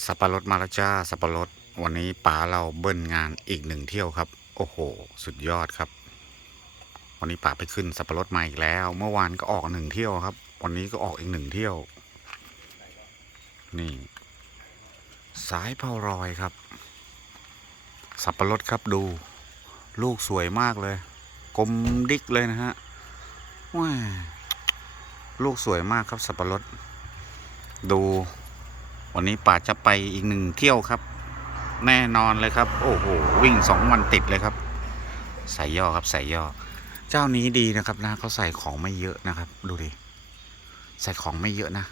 สับปะรดมาแล้วจ้าสับปะรดวันนี้ป๋าเราเบิ้ลงานอีกหนึ่งเที่ยวครับ โอ้โห สุดยอดครับ วันนี้ป๋าไปขึ้นสับปะรดมาอีกแล้ว เมื่อวานก็ออกหนึ่งเที่ยวครับ วันนี้ก็ออกอีกหนึ่งเที่ยว นี่ สายเผารอยครับ สับปะรดครับดู ลูกสวยมากเลย กลมดิกเลยนะฮะว้าลูกสวยมากครับสับปะรดดู วันนี้ป่าจะไปอีกหนึ่งเที่ยวครับ แน่นอนเลยครับ โอ้โหวิ่งสองวันติดเลยครับ ใส่ย่อครับใส่ย่อ เจ้านี้ดีนะครับนะเขาใส่ของไม่เยอะนะครับ ดูดิใส่ของไม่เยอะนะ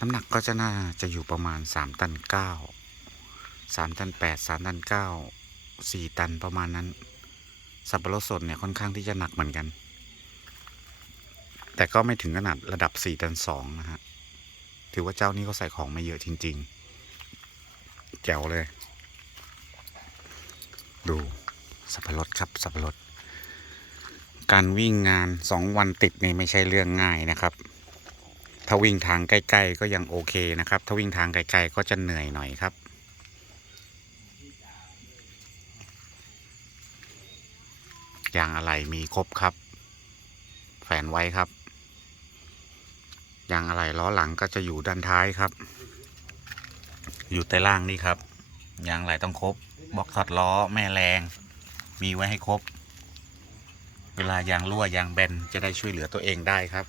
น้ำหนักก็จะน่าจะอยู่ประมาณสามตันเก้าสามตันแปดสามตันเก้าสี่ตันประมาณนั้น สับปะรดสดเนี่ยค่อนข้างที่จะหนักเหมือนกัน แต่ก็ไม่ถึงขนาดระดับสี่ตันสองนะฮะ ถือว่าเจ้านี้ก็ใส่ของไม่เยอะจริง ๆ แจ๋วเลย ดูสับปะรดครับสับปะรด การวิ่งงานสองวันติดนี่ไม่ใช่เรื่องง่ายนะครับ ถ้าวิ่งทางใกล้ ๆ ก็ยังโอเคนะครับ ถ้าวิ่งทางไกลๆก็จะเหนื่อยหน่อยครับยางอะไรมีครบครับ แฝนไว้ครับ ยางอะไรล้อหลังก็จะอยู่ด้านท้ายครับ อยู่ใต้ล่างนี่ครับ ยางอะไรต้องครบบล็อกถอดล้อแม่แรง มีไว้ให้ครบ เวลายางรั่วยางแบนจะได้ช่วยเหลือตัวเองได้ครับ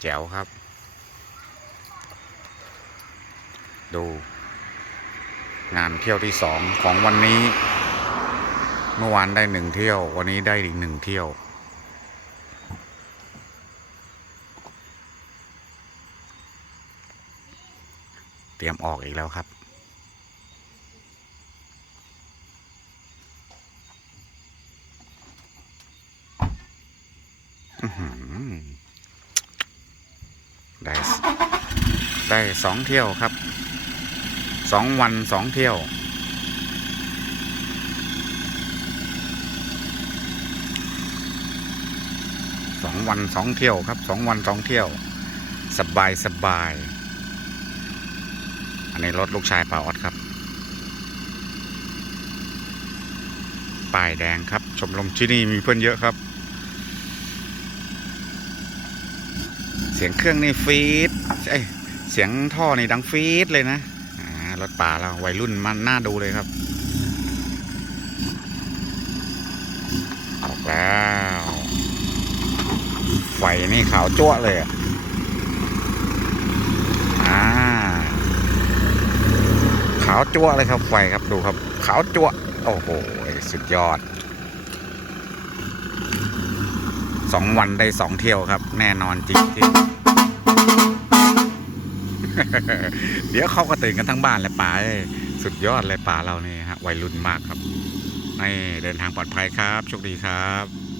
แจ๋วครับ ดู งานเที่ยวที่สองของวันนี้ เมื่อวานได้หนึ่งเที่ยว วันนี้ได้อีกหนึ่งเที่ยว ตรียมออกอีกแล้วครับ ได้ได้สองเที่ยวครับสองวันสองเที่ยว สองวันสองเที่ยวครับสองวันสองเที่ยว สบายสบาย อันนี้รถลูกชายป่าออดครับ ป้ายแดงครับ ชมรมที่นี่มีเพื่อนเยอะครับ เสียงเครื่องนี่ฟีดเอ้ยเสียงท่อนี่ดังฟีดเลยนะรถป่าเราวัยรุ่นมันน่าดูเลยครับ ออกแล้ว ไฟนี่ขาวจั่วเลยอะอ่า ขาวจั่วเลยครับไฟครับดูครับ ขาวจั่วโอ้โหสุดยอดสองวันได้สองเที่ยวครับ แน่นอนจริงๆ เดี๋ยวเขาก็ตื่นกันทั้งบ้านเลยป่าสุดยอดเลยป่าเรานี่ฮะวัยรุ่นมากครับนี่เดินทางปลอดภัยครับโชคดีครับ